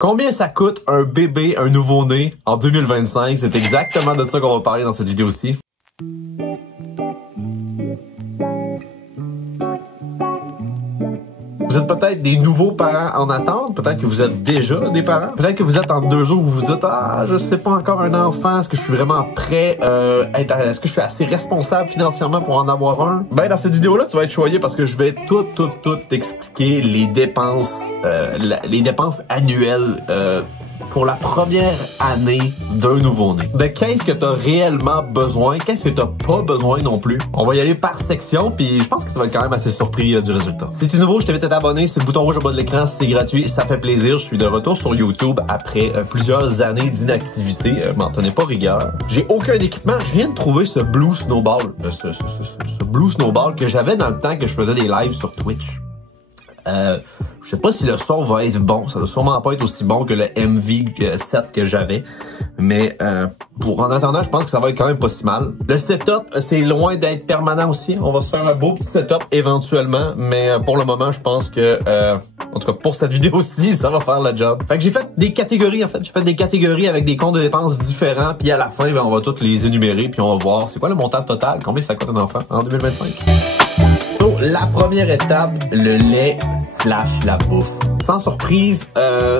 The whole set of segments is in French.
Combien ça coûte un bébé, un nouveau-né en 2025? C'est exactement de ça qu'on va parler dans cette vidéo-ci. Vous êtes peut-être des nouveaux parents en attente, peut-être que vous êtes déjà des parents, peut-être que vous êtes en 2 jours où vous vous dites « Ah, je sais pas encore un enfant, est-ce que je suis vraiment prêt, est-ce que je suis assez responsable financièrement pour en avoir un? » Ben, dans cette vidéo-là, tu vas être choyé parce que je vais tout t'expliquer les dépenses annuelles pour la première année d'un nouveau-né. De qu'est-ce que tu as réellement besoin, qu'est-ce que tu n'as pas besoin non plus. On va y aller par section, puis je pense que tu vas être quand même assez surpris du résultat. Si tu es nouveau, je t'invite à t'abonner, c'est le bouton rouge au bas de l'écran, c'est gratuit, ça fait plaisir. Je suis de retour sur YouTube après plusieurs années d'inactivité, m'en tenez pas rigueur. J'ai aucun équipement, je viens de trouver ce Blue Snowball, ce Blue Snowball que j'avais dans le temps que je faisais des lives sur Twitch. Je sais pas si le son va être bon. Ça va sûrement pas être aussi bon que le MV7 que j'avais. Mais en attendant, je pense que ça va être quand même pas si mal. Le setup, c'est loin d'être permanent aussi. On va se faire un beau petit setup éventuellement. Mais pour le moment, je pense que en tout cas pour cette vidéo-ci, ça va faire le job. Fait que j'ai fait des catégories en fait. J'ai fait des catégories avec des comptes de dépenses différents. Puis à la fin, ben, on va toutes les énumérer. Puis on va voir c'est quoi le montant total. Combien ça coûte un enfant en 2025. So, la première étape, le lait / la bouffe. Sans surprise,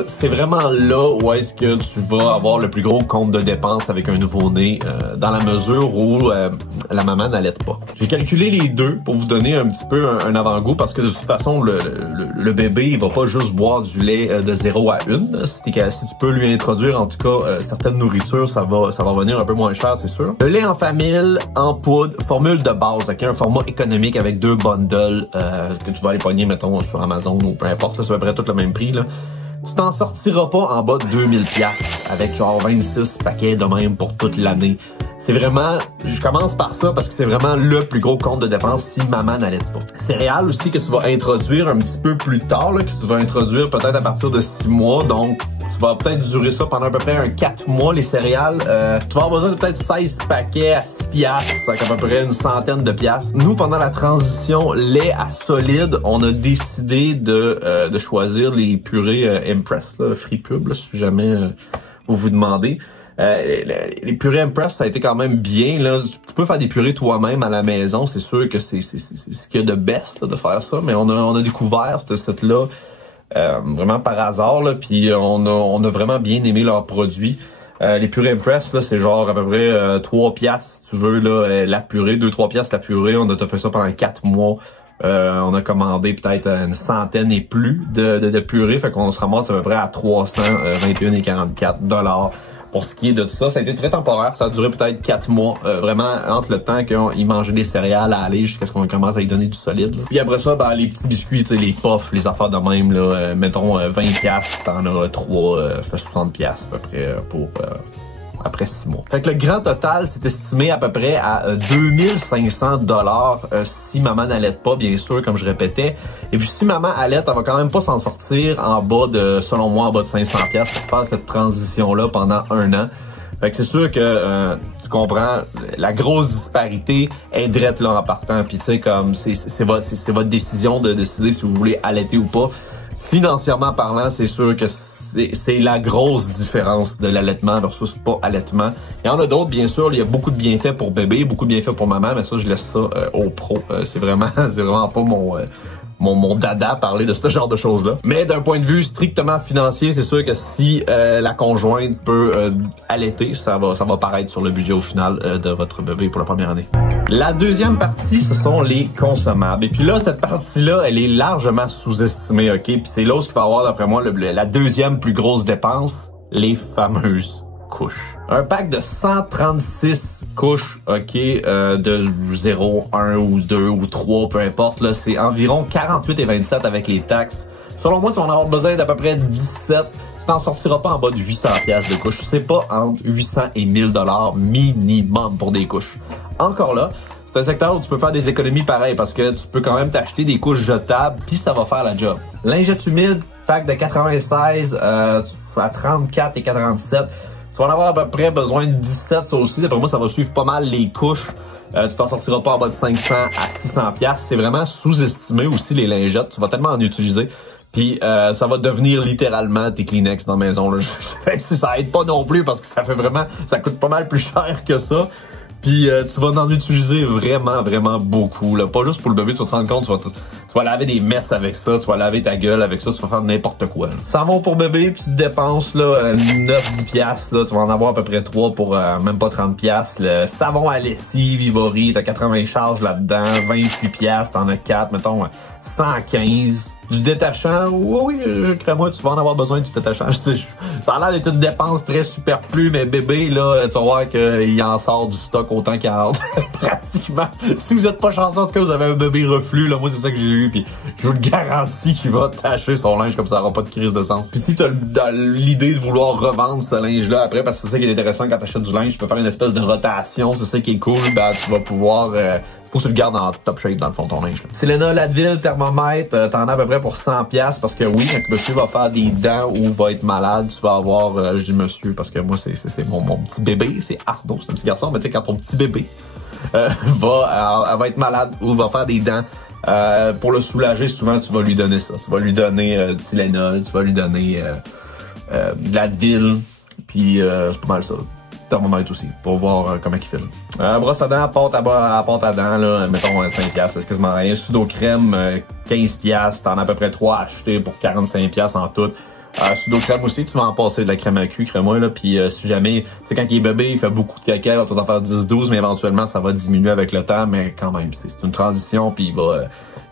c'est vraiment là où est-ce que tu vas avoir le plus gros compte de dépenses avec un nouveau-né, dans la mesure où la maman n'allaite pas. J'ai calculé les deux pour vous donner un petit peu un avant-goût parce que de toute façon, le bébé, il va pas juste boire du lait de 0 à 1. Si tu peux lui introduire en tout cas certaines nourritures, ça va revenir un peu moins cher, c'est sûr. Le lait en famille, en poudre, formule de base, okay, un format économique avec 2 bundles que tu vas aller pogner, mettons, sur Amazon ou peu importe, là, c'est à peu près tout le même prix, là. Tu t'en sortiras pas en bas de 2000$ avec genre 26 paquets de même pour toute l'année. C'est vraiment, je commence par ça parce que c'est vraiment le plus gros compte de dépenses si maman n'allait pas. Céréales aussi que tu vas introduire un petit peu plus tard, là, que tu vas introduire peut-être à partir de 6 mois, donc tu vas peut-être durer ça pendant à peu près 4 mois, les céréales. Tu vas avoir besoin de peut-être 16 paquets à 6$, c'est à peu près une centaine de piastres. Nous, pendant la transition lait à solide, on a décidé de choisir les purées Impress, là, free pub, là, si jamais vous vous demandez. Les purées Impress, ça a été quand même bien, là. Tu peux faire des purées toi-même à la maison, c'est sûr que c'est ce qu'il y a de best, là, de faire ça, mais on a découvert cette recette-là vraiment par hasard, là, puis on a vraiment bien aimé leurs produits. Les purées Impress, là, c'est genre à peu près 3$, si tu veux, là, la purée, 2-3$ la purée. On a fait ça pendant 4 mois. On a commandé peut-être une centaine et plus de purées, fait qu'on se ramasse à peu près à 321,44$. Pour ce qui est de ça, ça a été très temporaire. Ça a duré peut-être 4 mois, vraiment entre le temps qu'ils mangeaient des céréales à aller jusqu'à ce qu'on commence à y donner du solide, là. Puis après ça, ben, les petits biscuits, tu sais, les puffs, les affaires de même, là, mettons 20$, t'en as 3, fait 60$ à peu près pour après 6 mois. Fait que le grand total, c'est estimé à peu près à 2500$ si maman n'allaite pas, bien sûr, comme je répétais. Et puis si maman allaite, elle va quand même pas s'en sortir en bas de, selon moi, en bas de 500$ pour faire cette transition-là pendant 1 an. Fait que c'est sûr que tu comprends, la grosse disparité est drette là en partant. Puis tu sais, comme c'est votre décision de décider si vous voulez allaiter ou pas. Financièrement parlant, c'est sûr que c'est la grosse différence de l'allaitement versus pas allaitement. Il y en a d'autres, bien sûr. Il y a beaucoup de bienfaits pour bébé, beaucoup de bienfaits pour maman, mais ça, je laisse ça aux pros. C'est vraiment pas mon dada parler de ce genre de choses-là. Mais d'un point de vue strictement financier, c'est sûr que si la conjointe peut allaiter, ça va paraître sur le budget au final de votre bébé pour la première année. La deuxième partie, ce sont les consommables. Et puis là, cette partie-là, elle est largement sous-estimée, ok? Puis c'est là où il va avoir, d'après moi, la deuxième plus grosse dépense, les fameuses couches. Un pack de 136 couches, ok, de 0, 1 ou 2 ou 3, peu importe, là, c'est environ 48,27 avec les taxes. Selon moi, tu vas en avoir besoin d'à peu près 17. Tu t'en sortiras pas en bas de 800$ de couches. C'est pas entre 800 et 1000$ minimum pour des couches. Encore là, c'est un secteur où tu peux faire des économies pareilles parce que tu peux quand même t'acheter des couches jetables puis ça va faire la job. Lingette humide, pack de 96 à 34 et 47. Tu vas en avoir à peu près besoin de 17, ça aussi. D'après moi, ça va suivre pas mal les couches. Tu t'en sortiras pas en bas de 500 à 600$. C'est vraiment sous-estimé aussi les lingettes. Tu vas tellement en utiliser. Puis Puis ça va devenir littéralement tes Kleenex dans la maison. Là. Ça aide pas non plus parce que ça coûte pas mal plus cher que ça. Puis tu vas en utiliser vraiment beaucoup. Là. Pas juste pour le bébé, tu vas te rendre compte, tu vas laver des messes avec ça, tu vas laver ta gueule avec ça, tu vas faire n'importe quoi. Là. Savon pour bébé, puis tu te dépenses là, 9-10 piastres, là, tu vas en avoir à peu près 3 pour même pas 30 piastres. Le savon à lessive, Ivory, t'as 80 charges là-dedans, 28 piastres, t'en as 4, mettons 115. Du détachant, oui, crois-moi, tu vas en avoir besoin du détachant. Ça a l'air d'être une dépense très superflue, mais bébé, là, tu vas voir qu'il en sort du stock autant qu'il en pratiquement. Si vous êtes pas chanceux, en tout cas, vous avez un bébé reflux, là, moi, c'est ça que j'ai eu, puis je vous le garantis qu'il va tacher son linge comme ça aura pas de crise de sens. Puis si t'as l'idée de vouloir revendre ce linge-là après, parce que c'est ça qui est intéressant quand t'achètes du linge, tu peux faire une espèce de rotation, c'est ça qui est cool, ben, tu vas pouvoir... faut que tu le gardes en top shape dans le fond ton linge. Selena, Ladvil, thermomètre, t'en as à peu près pour 100$, parce que oui, quand monsieur va faire des dents ou va être malade, tu vas avoir, je dis monsieur parce que moi c'est mon petit bébé, c'est Arnaud, c'est un petit garçon, mais tu sais quand ton petit bébé va être malade ou va faire des dents, pour le soulager, souvent tu vas lui donner ça. Tu vas lui donner du Tylenol, tu vas lui donner de Ladvil, puis c'est pas mal ça. Thermomètre aussi, pour voir comment il file. Brosse à dents, à pâte à dents, là, mettons 5$, c'est quasiment rien. Sudocrème, 15$, t'en as à peu près 3 achetés pour 45$ en tout. Sudocrème aussi, tu vas en passer de la crème à cul, crème-moi, là, puis si jamais, tu sais, quand il est bébé, il fait beaucoup de caca, il va peut-être en faire 10-12, mais éventuellement, ça va diminuer avec le temps, mais quand même, c'est une transition, puis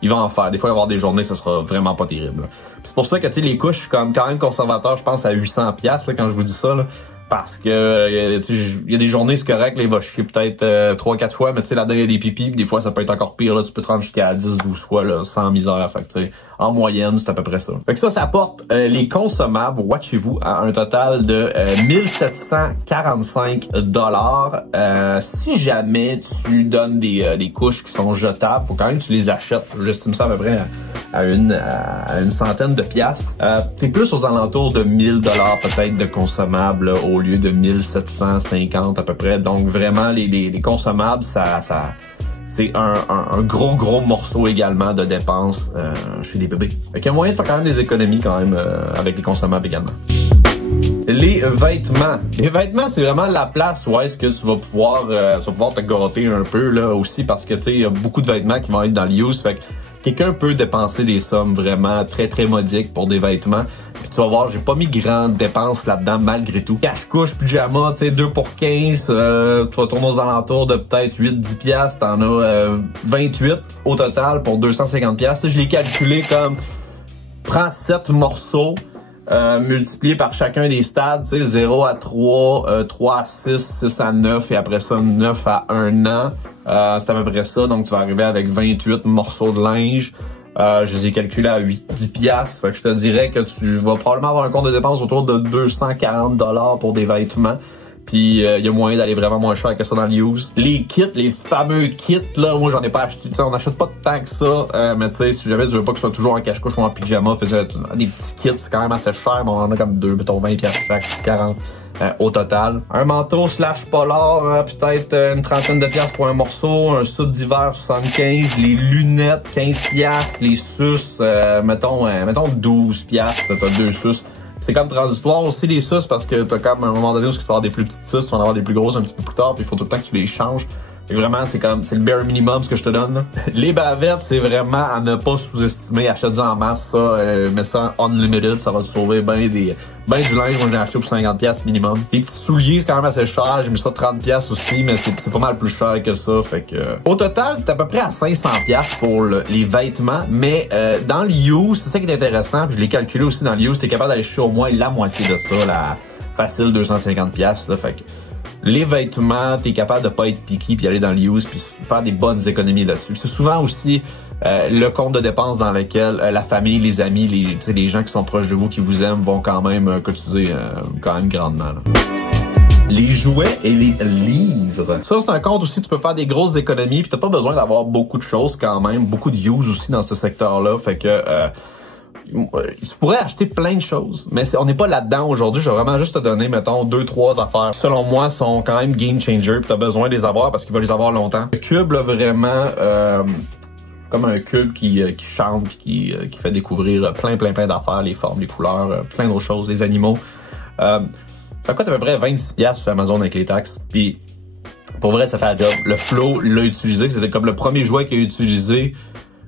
il va en faire. Des fois, il va y avoir des journées, ça sera vraiment pas terrible. C'est pour ça que, tu sais, les couches, je suis quand même conservateur, je pense, à 800$, là, quand je vous dis ça, là. Parce que il y a des journées, c'est correct, là, il va chier peut-être 3-4 fois, mais tu sais, là-dedans, il y a des pipis, des fois, ça peut être encore pire, là, tu peux te rendre jusqu'à 10-12 fois, là, sans misère. Fait que, tu sais, en moyenne, c'est à peu près ça. Fait que ça apporte les consommables, watchez-vous, à un total de 1745$. Si jamais tu donnes des couches qui sont jetables, faut quand même que tu les achètes. J'estime ça à peu près à une centaine de piastres. T'es plus aux alentours de 1000$ peut-être de consommables là, au lieu de 1750 à peu près. Donc vraiment les consommables, ça c'est un gros morceau également de dépenses chez les bébés. Fait qu'il y a moyen de faire quand même des économies quand même avec les consommables également. Les vêtements. Les vêtements, c'est vraiment la place où est-ce que tu vas pouvoir te gâter un peu là aussi parce que tu sais, il y a beaucoup de vêtements qui vont être dans le use. Fait que quelqu'un peut dépenser des sommes vraiment très modiques pour des vêtements. Puis tu vas voir, j'ai pas mis grandes dépenses là-dedans malgré tout. Cache-couche, pyjama, tu sais, 2 pour 15, tu vas tourner aux alentours de peut-être 8-10$, t'en as 28 au total pour 250$. Je l'ai calculé comme, prends 7 morceaux, multiplié par chacun des stades, tu sais, 0 à 3, 3 à 6, 6 à 9 et après ça 9 à 1 an. C'est à peu près ça, donc tu vas arriver avec 28 morceaux de linge. Je les ai calculés à 10$. Fait que je te dirais que tu vas probablement avoir un compte de dépenses autour de 240$ pour des vêtements. Puis il y a moyen d'aller vraiment moins cher que ça dans le use. Les kits, les fameux kits, là, moi j'en ai pas acheté. T'sais, on n'achète pas tant que ça. Mais tu sais, si jamais tu veux pas que ce soit toujours en cache-couche ou en pyjama, faisais des petits kits, c'est quand même assez cher, mais on en a comme 2, mettons 20$, 40$ au total. Un manteau / polar, peut-être une trentaine de piastres pour un morceau, un sud d'hiver 75, les lunettes 15$, les suces, mettons 12$, t'as 2 suces. C'est comme transitoire aussi les suces parce que t'as comme à un moment donné où tu vas avoir des plus petites suces, tu vas en avoir des plus grosses un petit peu plus tard, puis il faut tout le temps que tu les changes. Et vraiment, c'est le bare minimum ce que je te donne. Là. Les bavettes, c'est vraiment à ne pas sous-estimer. Achète-en en masse, ça, mets ça en unlimited, ça va te sauver ben du linge. Moi, j'ai acheté pour 50$ minimum. Les petits souliers, c'est quand même assez cher. J'ai mis ça 30$ aussi, mais c'est pas mal plus cher que ça. Fait que, au total, t'es à peu près à 500$ pour les vêtements. Mais dans le use, c'est ça qui est intéressant. Puis je l'ai calculé aussi dans le use. T'es capable d'aller chercher au moins la moitié de ça, la facile 250$. Là, fait que les vêtements, t'es capable de pas être picky puis aller dans le use puis faire des bonnes économies là-dessus. C'est souvent aussi le compte de dépenses dans lequel la famille, les amis, les gens qui sont proches de vous, qui vous aiment, vont quand même cotiser quand même grandement. Là. Les jouets et les livres. Ça, c'est un compte aussi, tu peux faire des grosses économies puis t'as pas besoin d'avoir beaucoup de choses quand même, beaucoup de use aussi dans ce secteur-là. Fait que tu pourrais acheter plein de choses, mais on n'est pas là-dedans aujourd'hui. Je vais vraiment juste te donner, mettons, 2-3 affaires qui, selon moi, sont quand même game changer, puis t'as besoin de les avoir parce qu'il va les avoir longtemps. Le Cube, là, vraiment, comme un cube qui chante puis qui fait découvrir plein d'affaires, les formes, les couleurs, plein d'autres choses, les animaux. Ça coûte à peu près 26$ sur Amazon avec les taxes. Puis pour vrai, ça fait la job. Le Flo l'a utilisé, c'était comme le premier jouet qu'il a utilisé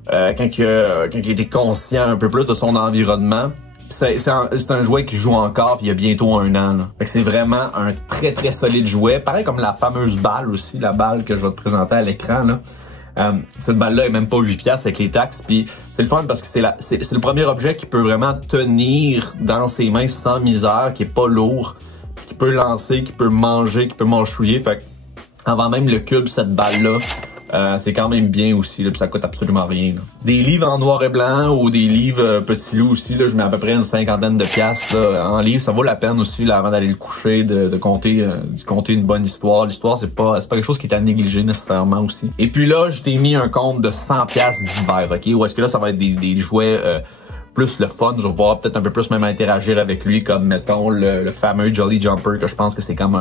quand il était conscient un peu plus de son environnement. C'est un jouet qui joue encore puis il y a bientôt 1 an. Là. Fait que c'est vraiment un très solide jouet. Pareil comme la fameuse balle aussi, la balle que je vais te présenter à l'écran là. Cette balle-là est même pas 8$ avec les taxes. Puis c'est le fun parce que c'est le premier objet qui peut vraiment tenir dans ses mains sans misère, qui est pas lourd, qui peut lancer, qui peut manger, qui peut mâchouiller. Fait que avant même le cube, cette balle-là, c'est quand même bien aussi, là, puis ça coûte absolument rien. Là. Des livres en noir et blanc ou des livres Petit Loup aussi, là, je mets à peu près une 50aine de piastres là, en livre. Ça vaut la peine aussi là, avant d'aller le coucher, de compter une bonne histoire. L'histoire, c'est pas quelque chose qui est à négliger nécessairement aussi. Et puis là, je t'ai mis un compte de 100$ d'hiver, ok? Ou est-ce que là, ça va être des jouets plus le fun, je vais pouvoir peut-être un peu plus même interagir avec lui, comme mettons le fameux Jolly Jumper, que je pense que c'est comme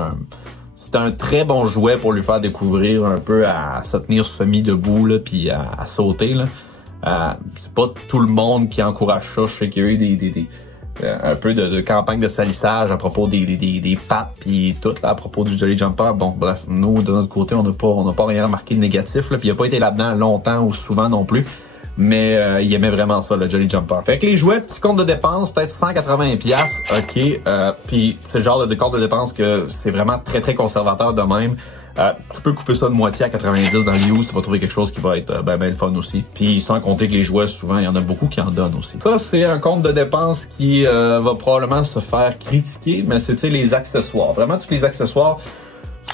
c'est un très bon jouet pour lui faire découvrir un peu à se tenir semi-debout là, puis à sauter. Là. C'est pas tout le monde qui encourage ça. Je sais qu'il y a eu un peu de campagne de salissage à propos des pattes puis tout là, à propos du Jolly Jumper. Bon, bref, nous, de notre côté, on n'a pas rien remarqué de négatif. Là, puis il a pas été là-dedans longtemps ou souvent non plus. Mais il aimait vraiment ça, le Jolly Jumper. Fait que les jouets, petit compte de dépenses, peut-être 180$, ok. Puis c'est le genre de compte de dépenses que c'est vraiment très conservateur de même. Tu peux couper ça de moitié à 90$ dans le use, tu vas trouver quelque chose qui va être ben le fun aussi. Puis sans compter que les jouets, souvent, il y en a beaucoup qui en donnent aussi. Ça, c'est un compte de dépenses qui va probablement se faire critiquer, mais c'est les accessoires. Vraiment, tous les accessoires.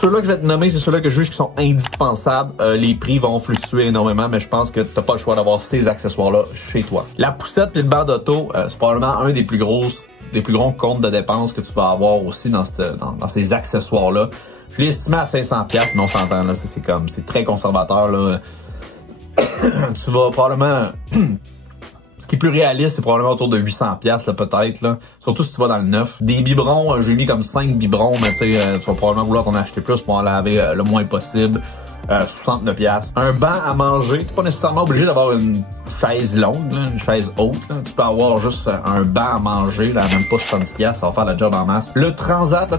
Ceux-là que je vais te nommer, c'est ceux-là que je juge qui sont indispensables. Les prix vont fluctuer énormément, mais je pense que t'as pas le choix d'avoir ces accessoires-là chez toi. La poussette et le banc d'auto, c'est probablement un des plus gros comptes de dépenses que tu vas avoir aussi dans ces accessoires-là. Je l'ai estimé à 500$, mais on s'entend, là, c'est très conservateur, là. Tu vas probablement... Ce qui est plus réaliste, c'est probablement autour de 800$, là, peut-être, là. Surtout si tu vas dans le neuf. Des biberons, j'ai mis comme 5 biberons, mais tu sais, tu vas probablement vouloir en acheter plus pour en laver le moins possible. 69$. Un banc à manger, t'es pas nécessairement obligé d'avoir une chaise longue, là, une chaise haute, là. Tu peux avoir juste un banc à manger, là, même pas 70$, ça va faire la job en masse. Le transat,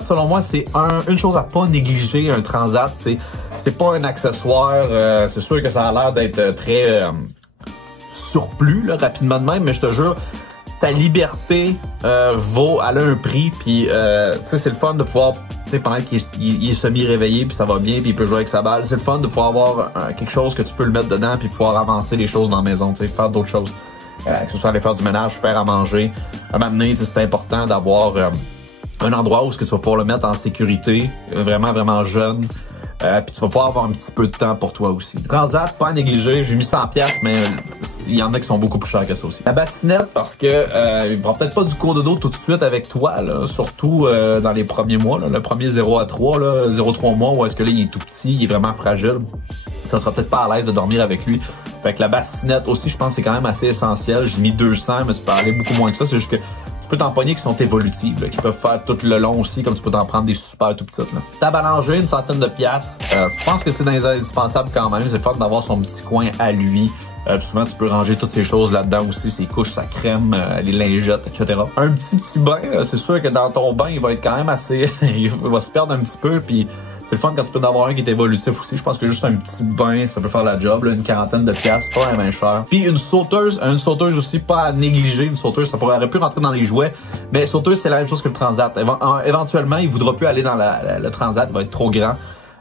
selon moi, c'est une chose à pas négliger. Un transat, c'est pas un accessoire, c'est sûr que ça a l'air d'être très... surplus là, rapidement de même, mais je te jure, ta liberté elle a un prix, puis tu sais, c'est le fun de pouvoir, tu sais, pendant qu'il est semi-réveillé, puis ça va bien, puis il peut jouer avec sa balle, c'est le fun de pouvoir avoir quelque chose que tu peux le mettre dedans, puis pouvoir avancer les choses dans la maison, tu sais, faire d'autres choses, que ce soit aller faire du ménage, faire à manger. À m'amener, c'est important d'avoir un endroit où tu vas pouvoir le mettre en sécurité, vraiment jeune. Puis tu vas pouvoir avoir un petit peu de temps pour toi aussi. Transat, pas à négliger, j'ai mis 100$, mais il y en a qui sont beaucoup plus chers que ça aussi. La bassinette, parce que il prend peut-être pas du cours de dos tout de suite avec toi, là, surtout dans les premiers mois, là, le premier 0 à 3, 0-3 mois, où est-ce que là, il est tout petit, il est vraiment fragile. Ça sera peut-être pas à l'aise de dormir avec lui. Fait que la bassinette aussi, je pense que c'est quand même assez essentiel. J'ai mis 200, mais tu peux aller beaucoup moins que ça. C'est juste que tu peux t'en pogner qui sont évolutives, là, qui peuvent faire tout le long aussi, comme tu peux t'en prendre des super tout petites. Là. Table à langer, une centaine de piastres. Je pense que c'est dans les indispensables quand même. C'est le fun d'avoir son petit coin à lui. Souvent, tu peux ranger toutes ces choses là-dedans aussi, ses couches, sa crème, les lingettes, etc. Un petit bain, c'est sûr que dans ton bain, il va être quand même assez... il va se perdre un petit peu, puis... C'est le fun quand tu peux en avoir un qui est évolutif aussi. Je pense que juste un petit bain, ça peut faire la job. Là, une 40aine de piastres, pas un main cher. Puis une sauteuse aussi, pas à négliger. Une sauteuse, ça aurait pu rentrer dans les jouets. Mais sauteuse, c'est la même chose que le transat. Éventuellement, il voudra plus aller dans le transat, il va être trop grand.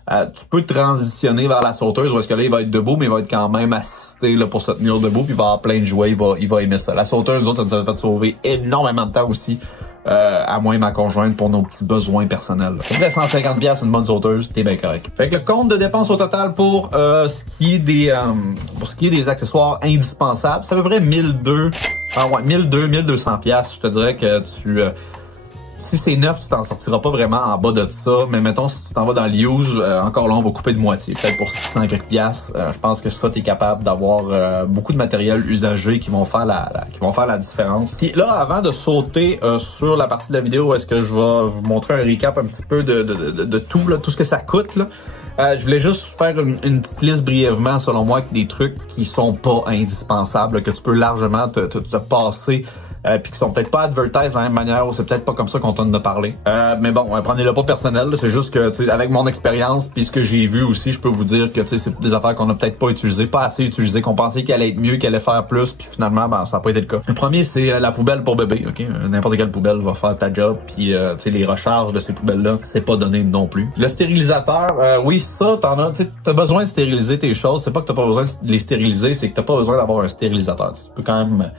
Tu peux transitionner vers la sauteuse, parce que là, il va être debout, mais il va être quand même assisté là, pour se tenir debout, puis il va avoir plein de jouets, il va aimer ça. La sauteuse, ça nous a fait sauver énormément de temps aussi. À moi et ma conjointe pour nos petits besoins personnels. C'est vrai, 150$, une bonne sauteuse, t'es bien correct. Fait que le compte de dépenses au total pour ce qui est des accessoires indispensables, c'est à peu près 1200$. 1200$. Je te dirais que si c'est neuf, tu t'en sortiras pas vraiment en bas de ça. Mais mettons, si tu t'en vas dans l'use, encore là, on va couper de moitié. Peut-être pour 600 quelques piastres. Je pense que ça, t'es capable d'avoir beaucoup de matériel usagé qui vont faire la différence. Puis là, avant de sauter sur la partie de la vidéo où est-ce que je vais vous montrer un recap un petit peu de tout, là, tout ce que ça coûte, là. Je voulais juste faire une petite liste brièvement, selon moi, des trucs qui sont pas indispensables, que tu peux largement te passer, puis qui sont peut-être pas advertised de la même manière, ou c'est peut-être pas comme ça qu'on t'en a parlé. Mais bon, prenez-le pas personnel, c'est juste que, tu sais, avec mon expérience, puis ce que j'ai vu aussi, je peux vous dire que, tu sais, c'est des affaires qu'on a peut-être pas utilisées, pas assez utilisées, qu'on pensait qu'elle allait être mieux, qu'elle allait faire plus, puis finalement, ben, ça n'a pas été le cas. Le premier, c'est la poubelle pour bébé, ok? N'importe quelle poubelle va faire ta job, puis, tu sais, les recharges de ces poubelles-là, c'est pas donné non plus. Le stérilisateur, oui, ça, t'en as, tu sais, t'as besoin de stériliser tes choses, c'est pas que t'as pas besoin de les stériliser, c'est que t'as pas besoin d'avoir un stérilisateur. Tu peux quand même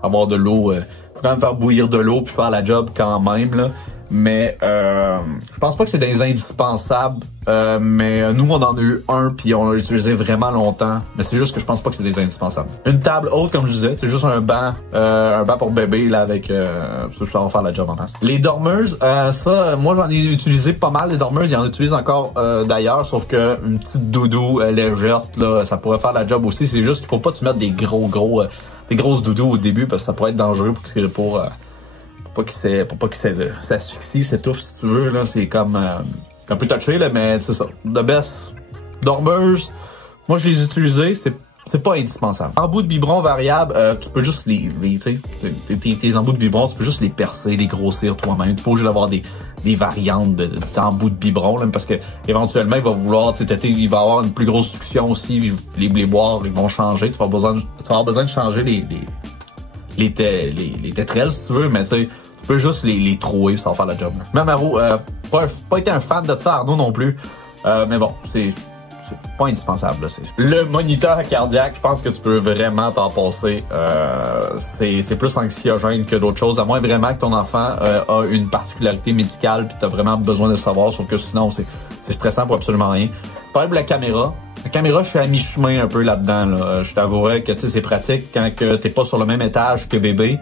avoir de l'eau, quand même faire bouillir de l'eau puis faire la job quand même là. Mais je pense pas que c'est des indispensables. Mais nous on en a eu un puis on l'a utilisé vraiment longtemps. Mais c'est juste que je pense pas que c'est des indispensables. Une table haute comme je disais, c'est juste un banc pour bébé là avec ça va faire la job en masse. Les dormeuses, ça, moi j'en ai utilisé pas mal les dormeuses. Il y en utilise encore d'ailleurs, sauf que une petite doudou légère là, ça pourrait faire la job aussi. C'est juste qu'il faut pas tu mettre des des grosses doudous au début parce que ça pourrait être dangereux pour pas qu'il s'asphyxie, s'étouffe si tu veux là, c'est comme un peu touché là, mais c'est ça. The best dormeuse, moi je les ai utilisés, c'est pas indispensable. Embouts de biberon variables, tu peux juste tu sais, tes embouts de biberon, tu peux juste les percer, les grossir toi-même. Tu peux pas obligé d'avoir des variantes d'embouts de biberon, là, parce que éventuellement il va vouloir, tu sais, il va avoir une plus grosse succion aussi, les boires ils vont changer, tu vas avoir besoin de changer les tétrelles si tu veux, mais tu sais, tu peux juste les trouer, ça va faire la job. Même Arnaud, pas été un fan de ça Arnaud non plus, mais bon, c'est pas indispensable. Là, le moniteur cardiaque, je pense que tu peux vraiment t'en passer. C'est plus anxiogène que d'autres choses, à moins vraiment que ton enfant a une particularité médicale puis tu as vraiment besoin de le savoir, sauf que sinon c'est stressant pour absolument rien. Pareil pour la caméra. La caméra, je suis à mi-chemin un peu là-dedans. Là. Je t'avouerais que c'est pratique quand t'es pas sur le même étage que bébé.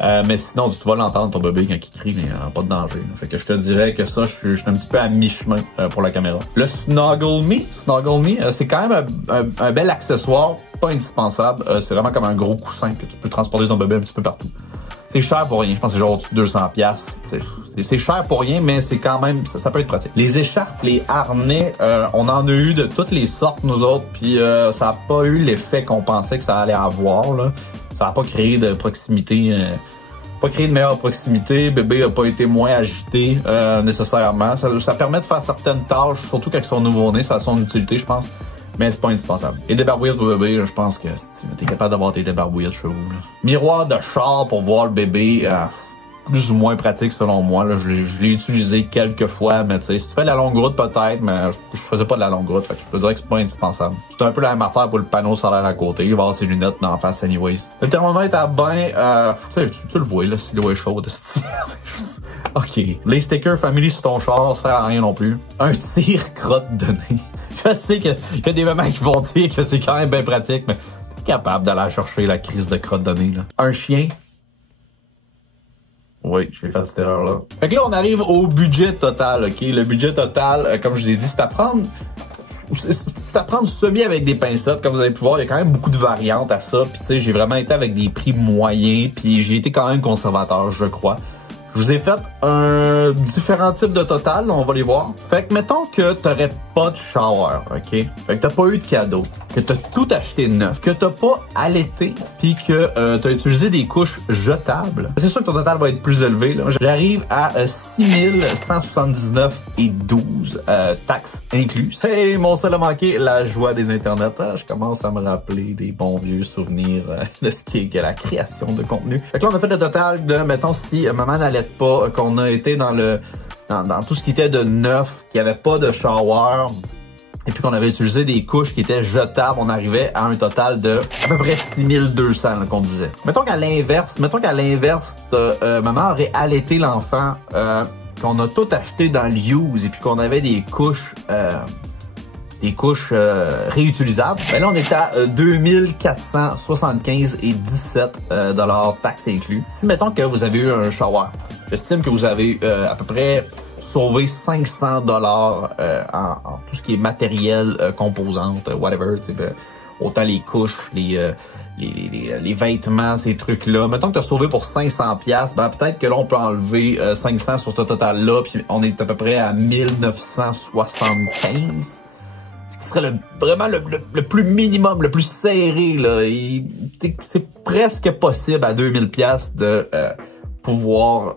Mais sinon, tu vas l'entendre ton bébé quand il crie, mais pas de danger. Là. Fait que je te dirais que ça, je suis un petit peu à mi-chemin pour la caméra. Le Snuggle Me, c'est quand même un bel accessoire, pas indispensable. C'est vraiment comme un gros coussin que tu peux transporter ton bébé un petit peu partout. C'est cher pour rien, je pense que c'est genre au-dessus de 200$. C'est cher pour rien, mais c'est quand même, ça peut être pratique. Les écharpes, les harnais, on en a eu de toutes les sortes, nous autres, puis ça a pas eu l'effet qu'on pensait que ça allait avoir, là. Ça n'a pas créé de proximité, pas créé de meilleure proximité. Bébé a pas été moins agité nécessairement. Ça permet de faire certaines tâches, surtout quand ils sont nouveau-nés, ça a son utilité, je pense. Mais c'est pas indispensable. Et débarbouillettes pour bébé, je pense que t'es capable d'avoir tes débarbouillettes chez vous. Là. Miroir de char pour voir le bébé, plus ou moins pratique selon moi. Là. Je l'ai utilisé quelques fois, mais tu sais, si tu fais de la longue route peut-être, mais je faisais pas de la longue route, fait que je peux dire que c'est pas indispensable. C'est un peu la même affaire pour le panneau solaire à côté, il va avoir ses lunettes dans la face anyways. Le thermomètre à bain, tu le vois là, si l'eau est chaude. Ok. Les stickers family sur ton char, ça sert à rien non plus. Un tir crotte de nez. Je sais qu'il y a des mamans qui vont dire que c'est quand même bien pratique, mais t'es capable d'aller chercher la crise de crotte de nez, là. Un chien. Oui, j'ai fait cette erreur-là. Fait que là, on arrive au budget total, ok? Le budget total, comme je l'ai dit, c'est à prendre semi avec des pincettes. Comme vous avez pu voir, il y a quand même beaucoup de variantes à ça. Puis tu sais, j'ai vraiment été avec des prix moyens, puis j'ai été quand même conservateur, je crois. Je vous ai fait un différent type de total, on va les voir. Fait que mettons que t'aurais pas de shower, ok? Fait que t'as pas eu de cadeau, que t'as tout acheté neuf, que t'as pas allaité, puis que t'as utilisé des couches jetables. C'est sûr que ton total va être plus élevé, là. J'arrive à 6179,12 taxes incluses. Hey, mon seul a manqué, la joie des internets. Je commence à me rappeler des bons vieux souvenirs de ce qui est la création de contenu. Fait que là, on a fait le total de, mettons, si maman n'allait pas, qu'on a été dans tout ce qui était de neuf, qu'il n'y avait pas de shower, et puis qu'on avait utilisé des couches qui étaient jetables, on arrivait à un total de à peu près 6200 qu'on disait. Mettons qu'à l'inverse, maman aurait allaité l'enfant, qu'on a tout acheté dans le use, et puis qu'on avait des couches réutilisables. Ben là, on est à 2475,17 $ taxes inclus. Si mettons que vous avez eu un shower, j'estime que vous avez à peu près sauvé 500 $ en tout ce qui est matériel, composantes, whatever, autant les couches, les vêtements, ces trucs-là. Mettons que tu as sauvé pour 500$, ben peut-être que là, on peut enlever 500 sur ce total-là, puis on est à peu près à 1975. ce serait vraiment le plus minimum, le plus serré, là. C'est presque possible à 2000 pièces de pouvoir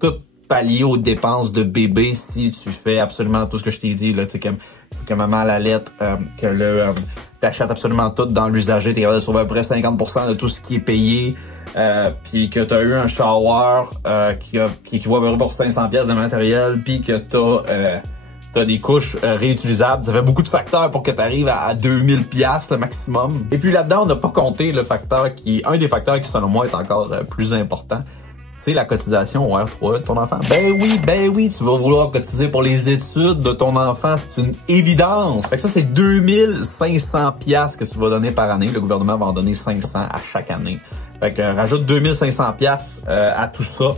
tout pallier aux dépenses de bébé si tu fais absolument tout ce que je t'ai dit, là, tu sais, que maman allait, que t'achètes absolument tout dans l'usager, t'es capable de sauver à peu près 50% de tout ce qui est payé, puis que t'as eu un shower qui équivaut à peu près pour 500 pièces de matériel, puis que t'as des couches réutilisables. Ça fait beaucoup de facteurs pour que tu arrives à 2000 pièces le maximum. Et puis là-dedans, on n'a pas compté un des facteurs qui selon moi est encore plus important. C'est la cotisation au R3 de ton enfant. Ben oui, tu vas vouloir cotiser pour les études de ton enfant, c'est une évidence. Fait que ça, c'est 2500 pièces que tu vas donner par année. Le gouvernement va en donner 500 à chaque année. Fait que rajoute 2500 pièces à tout ça.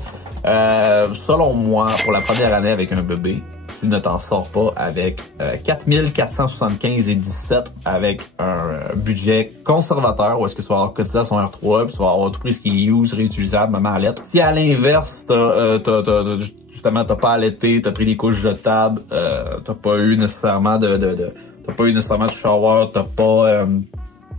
Selon moi, pour la première année avec un bébé, tu ne t'en sors pas avec 4475,17 avec un budget conservateur où est-ce que tu vas avoir cotisé à son R3 puis tu vas avoir tout pris ce qui est use, réutilisable, maman à lettre. Si à l'inverse, justement t'as pas allaité, t'as pris des couches jetables, t'as pas eu nécessairement de shower,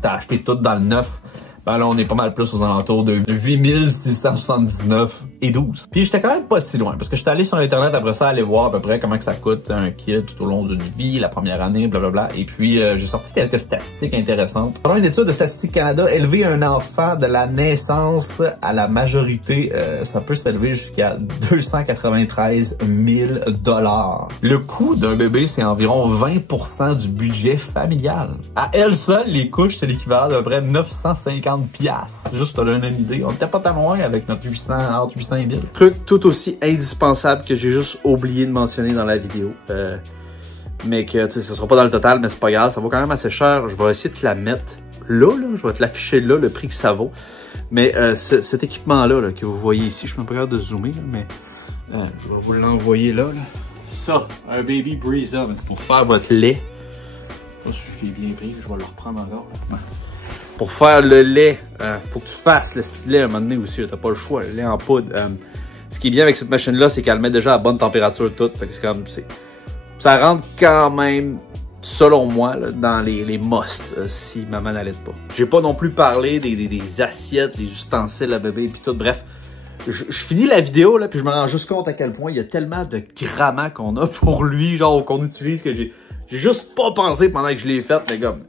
t'as acheté tout dans le neuf. Ben là, on est pas mal plus aux alentours de 8679 et 12. Puis j'étais quand même pas si loin, parce que j'étais allé sur Internet après ça, aller voir à peu près comment que ça coûte un kit tout au long d'une vie, la première année, blablabla. Et puis, j'ai sorti quelques statistiques intéressantes. Selon une étude de Statistique Canada, élever un enfant de la naissance à la majorité, ça peut s'élever jusqu'à 293 000 $. Le coût d'un bébé, c'est environ 20% du budget familial. À elle seule, les couches, c'est l'équivalent d'à peu près 950 piastres. Juste pour te donner une idée. On était pas tant loin avec notre 800 et 1000. Truc tout aussi indispensable que j'ai juste oublié de mentionner dans la vidéo. Mais que, tu sais, ce sera pas dans le total, mais c'est pas grave. Ça vaut quand même assez cher. Je vais essayer de te la mettre là. Je vais te l'afficher là, le prix que ça vaut. Mais cet équipement-là que vous voyez ici, je suis pas capable de zoomer, là, mais je vais vous l'envoyer là. Ça, un Baby Brezza pour faire votre lait. Je sais pas si je l'ai bien pris, je vais le reprendre encore. Là. Pour faire le lait, faut que tu fasses le stylet à un moment donné aussi, t'as pas le choix, le lait en poudre. Ce qui est bien avec cette machine-là, c'est qu'elle met déjà à bonne température toute. Fait que c'est comme, ça rentre quand même, selon moi, là, dans les musts, si maman n'allait pas. J'ai pas non plus parlé des assiettes, des ustensiles à bébé et puis tout. Bref, je finis la vidéo là, puis je me rends juste compte à quel point il y a tellement de grammaires qu'on a pour lui, genre qu'on utilise, que j'ai juste pas pensé pendant que je l'ai fait, mais comme,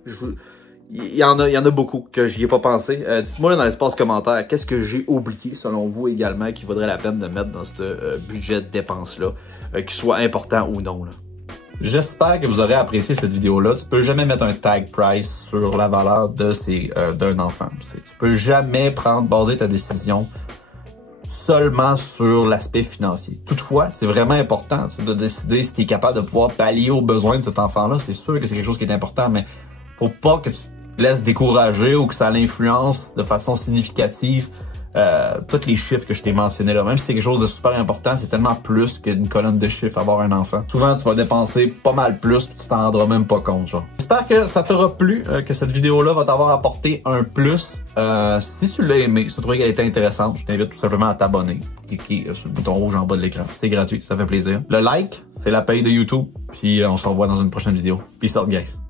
il y en a beaucoup que j'y ai pas pensé. Dites-moi dans l'espace commentaire, qu'est-ce que j'ai oublié selon vous également qui vaudrait la peine de mettre dans ce budget de dépenses-là, qu'il soit important ou non, là. J'espère que vous aurez apprécié cette vidéo-là. Tu peux jamais mettre un tag price sur la valeur d'un enfant. Tu peux jamais baser ta décision seulement sur l'aspect financier. Toutefois, c'est vraiment important de décider si tu es capable de pouvoir pallier aux besoins de cet enfant-là. C'est sûr que c'est quelque chose qui est important, mais faut pas que tu te laisses décourager ou que ça l'influence de façon significative tous les chiffres que je t'ai mentionnés là. Même si c'est quelque chose de super important, c'est tellement plus qu'une colonne de chiffres avoir un enfant. Souvent, tu vas dépenser pas mal plus puis tu t'en rendras même pas compte, genre. J'espère que ça t'aura plu, que cette vidéo-là va t'avoir apporté un plus. Si tu l'as aimé, si tu trouves qu'elle était intéressante, je t'invite tout simplement à t'abonner. Cliquez sur le bouton rouge en bas de l'écran. C'est gratuit, ça fait plaisir. Le like, c'est la paye de YouTube. Puis on se revoit dans une prochaine vidéo. Peace out, guys.